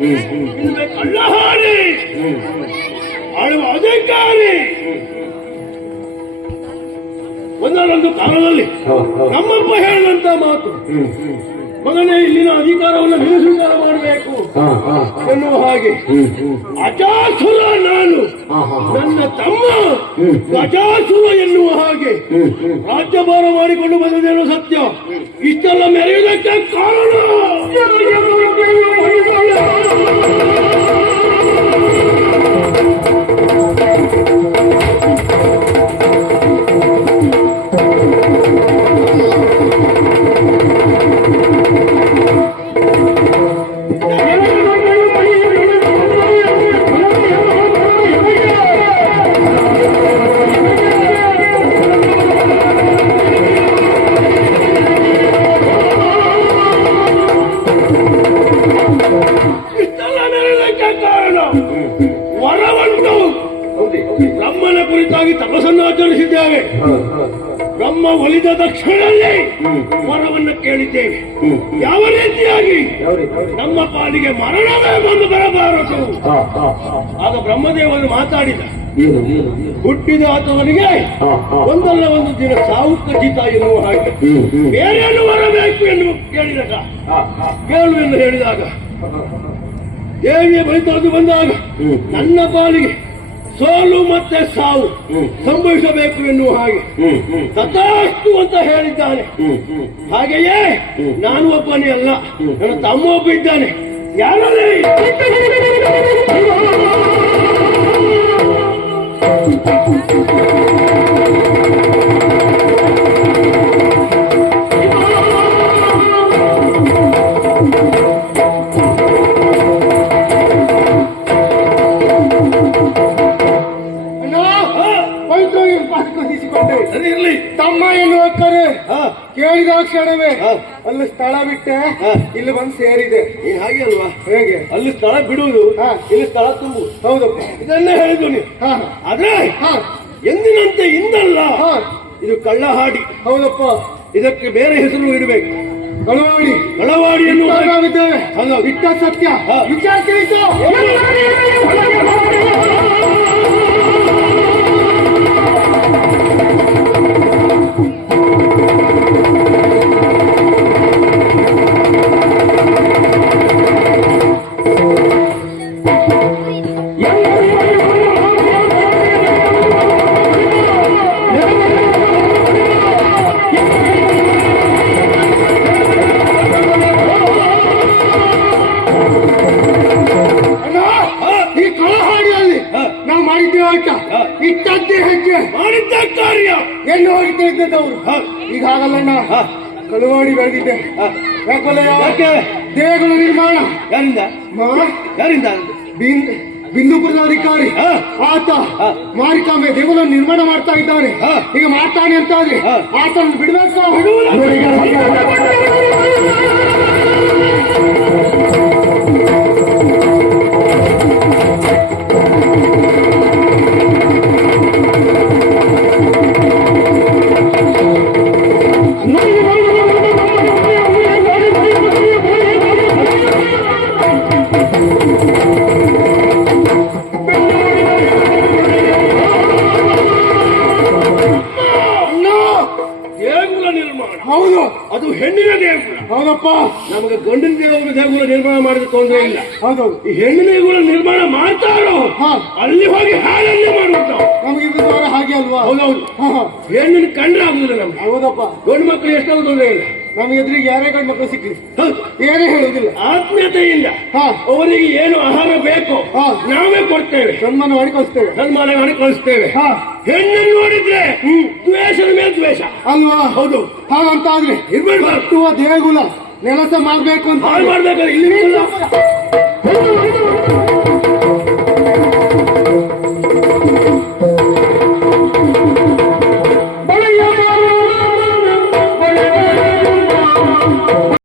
ಇನ್ನು ಕಳ್ಳಹಾರಿ ಆಳುವ ಅಧಿಕಾರಿ. ಒಂದರೊಂದು ಕಾಲದಲ್ಲಿ ನಮ್ಮಪ್ಪ ಹೇಳಿದಂತ ಮಾತು. ಮಗನೇ ಇಲ್ಲಿನ ಅಧಿಕಾರವನ್ನು ನೀವು ಸ್ವೀಕಾರ ಮಾಡಬೇಕು ಎನ್ನುವ ಹಾಗೆ. ಅಜಾಸುರ ನಾನು. ನನ್ನ ತಮ್ಮ. ಅಜಾಸುರ ಎನ್ನುವ ಹಾಗೆ. ರಾಜ್ಯಭಾರ ಮಾಡಿಕೊಂಡು ಬಂದದೇನು ಸತ್ಯ. ಇಷ್ಟೆಲ್ಲ ಮೆರೆಯುವುದಕ್ಕೆ ಕಾರಣ. ಇಷ್ಟೆಲ್ಲ ಕಾರಣ ವರವನ್ನು ಬ್ರಹ್ಮನ ಕುರಿತಾಗಿ ತಪಸ್ಸನ್ನು ಆಚರಿಸಿದ್ದೇವೆ. ಬ್ರಹ್ಮ ಒಲಿದ ತಕ್ಷಣದಲ್ಲಿ ವರವನ್ನು ಕೇಳಿದ್ದೇವೆ. ಯಾವ ರೀತಿಯಾಗಿ? ನಮ್ಮ ಪಾಲಿಗೆ ಮರಣವೇ ಬಂದು ಬರಬಾರದು. ಆಗ ಬ್ರಹ್ಮದೇವರು ಮಾತಾಡಿದ, ಹುಟ್ಟಿದ ಆತವನಿಗೆ ಒಂದಲ್ಲ ಒಂದು ದಿನ ಸಾವು ಖಚಿತ ಎನ್ನುವ ಹಾಗೆ ಬೇರೇನು ಬರಬೇಕು ಎಂದು ಕೇಳಿದಾಗ, ಕೇಳು ಎಂದು ಹೇಳಿದಾಗ ದೇವಿಯ ಬಳಿತದ್ದು ಬಂದಾಗ ನನ್ನ ಪಾಲಿಗೆ ಸೋಲು ಮತ್ತೆ ಸಾವು ಸಂಭವಿಸಬೇಕು ಎನ್ನುವ ಹಾಗೆ. ತಥಾಸ್ತು ಅಂತ ಹೇಳಿದ್ದಾನೆ. ಹಾಗೆಯೇ ನಾನು ಒಬ್ಬನೇ ಅಲ್ಲ. ನನ್ನ ತಮ್ಮ ಒಬ್ಬ ಇದ್ದಾನೆ. ಯಾರಲ್ಲಿ? ಕ್ಷಣವೇ. ಅಲ್ಲಿ ಸ್ಥಳ ಬಿಟ್ಟೆ. ಇಲ್ಲಿ ಬಂದು ಸೇರಿದೆ. ನೀನ್ ಹಾಗೆ ಅಲ್ವಾ? ಹೇಗೆ? ಅಲ್ಲಿ ಸ್ಥಳ ಬಿಡುವುದು. ಇಲ್ಲಿ ಸ್ಥಳ ತುಂಬು ಹೌದು. ಇದನ್ನೇ ಹೇಳಿದ್ದು ಹಾ. ಆದ್ರೆ ಎಂದಿನಂತೆ ಇಂದಲ್ಲ ಇದು ಇದು ಕಳ್ಳಹಾಡಿ. ಹೌದಪ್ಪ. ಇದಕ್ಕೆ ಬೇರೆ ಹೆಸರು ಇಡಬೇಕು. ಕಳವಾಡಿ. ಕಳವಾಡಿ ಎನ್ನುವ. ಇಟ್ಟ ಸತ್ಯ. ಹಾ. ಆಟ ಇಟ್ಟದ್ದೇ ಹೆಜ್ಜೆ. ಮಾಡಿದ್ದ ಕಾರ್ಯ. ಎಲ್ಲಿ ಹೋಗಿದ್ದೆ ಇದ್ದದವರು ಹಾ. ಈಗ ಹಾಗಲ್ಲಣ್ಣ ಹಾ. ಕಳುವಾಡಿ ಬೆಳೆದಿದ್ದೆ. ಯಾಕೆ? ದೇಹಗಳ ನಿರ್ಮಾಣ. ಯಾರಿಂದ? ಮಾ? ಯಾರಿಂದ? ಬಿನ್ ಬಿಂದುಪುರದ ಅಧಿಕಾರಿ. ಆತ ಮಾರಿಕಾಂಬೆ ದೇಗುಲ ನಿರ್ಮಾಣ ಮಾಡ್ತಾ ಇದ್ದಾನೆ. ಹಾ. ಈಗ ಮಾಡ್ತಾನೆ ಅಂತ ಆದ್ರೆ. ಆತನ ಬಿಡ್ಬೇಕು? ನಿರ್ಮಾಣ. ಹೌದು ಅದು ಹೆಣ್ಣಿನ ದೇಗುಲ. ಹೌದಪ್ಪ. ನಮಗೆ ಗಂಡಿನ ದೇಗುಲ ದೇಗುಲ ನಿರ್ಮಾಣ ಮಾಡಿದ ತೊಂದರೆ ಇಲ್ಲ. ಹೌದೌದು ಈ ಹೆಣ್ಣಿನ ದೇಗುಲ ನಿರ್ಮಾಣ ಮಾಡ್ತಾರೋ. ಅಲ್ಲಿ ಹೋಗಿ ಹಾಳನ್ನೇ ಮಾಡುವಂತ ನಮಗೆ ಹಾಗೆ ಅಲ್ವಾ? ಹೌದೌದು. ಹೆಣ್ಣಿನ ಕಂಡ್ರೆ ಆಗುದಿಲ್ಲ ನಮ್ಗೆ. ಹೌದಪ್ಪ. ಗಂಡು ಮಕ್ಕಳು ಎಷ್ಟಾದ್ರು ತೊಂದರೆ ಇಲ್ಲ. ನಮಗೆ ಎದುರಿಗೆ ಯಾರೇ ಗಂಡು ಮಕ್ಕಳು ಸಿಕ್ಕಿ ಹೌದು. ಏನೇ ಹೇಳುವುದಿಲ್ಲ. ಆತ್ಮೀಯತೆಯಿಂದ ಅವರಿಗೆ ಏನು ಆಹಾರ ಬೇಕು ಹಾ. ನಾವೇ ಕೊಡ್ತೇವೆ. ಸನ್ಮಾನ ಮಾಡಿ ಕಳಿಸ್ತೇವೆ ಸನ್ಮಾನ ಮಾಡಿ ಕಳಿಸ್ತೇವೆ ಹಾ. ಹೆಣ್ಣನ್ನು ನೋಡಿದ್ರೆ ದ್ವೇಷ ಅಲ್ವಾ? ಹೌದು. ಹಾಗಂತ ಆದ್ರೆ ಇರ್ಬೇಡ್ಬಾರ್ದು ಕಟ್ಟುವ ದೇಗುಲ ನೆಲಸ ಮಾಡ್ಬೇಕು ಅಂತ. ಮಾಡ್ಬೇಕು ಇಲ್ಲಿ.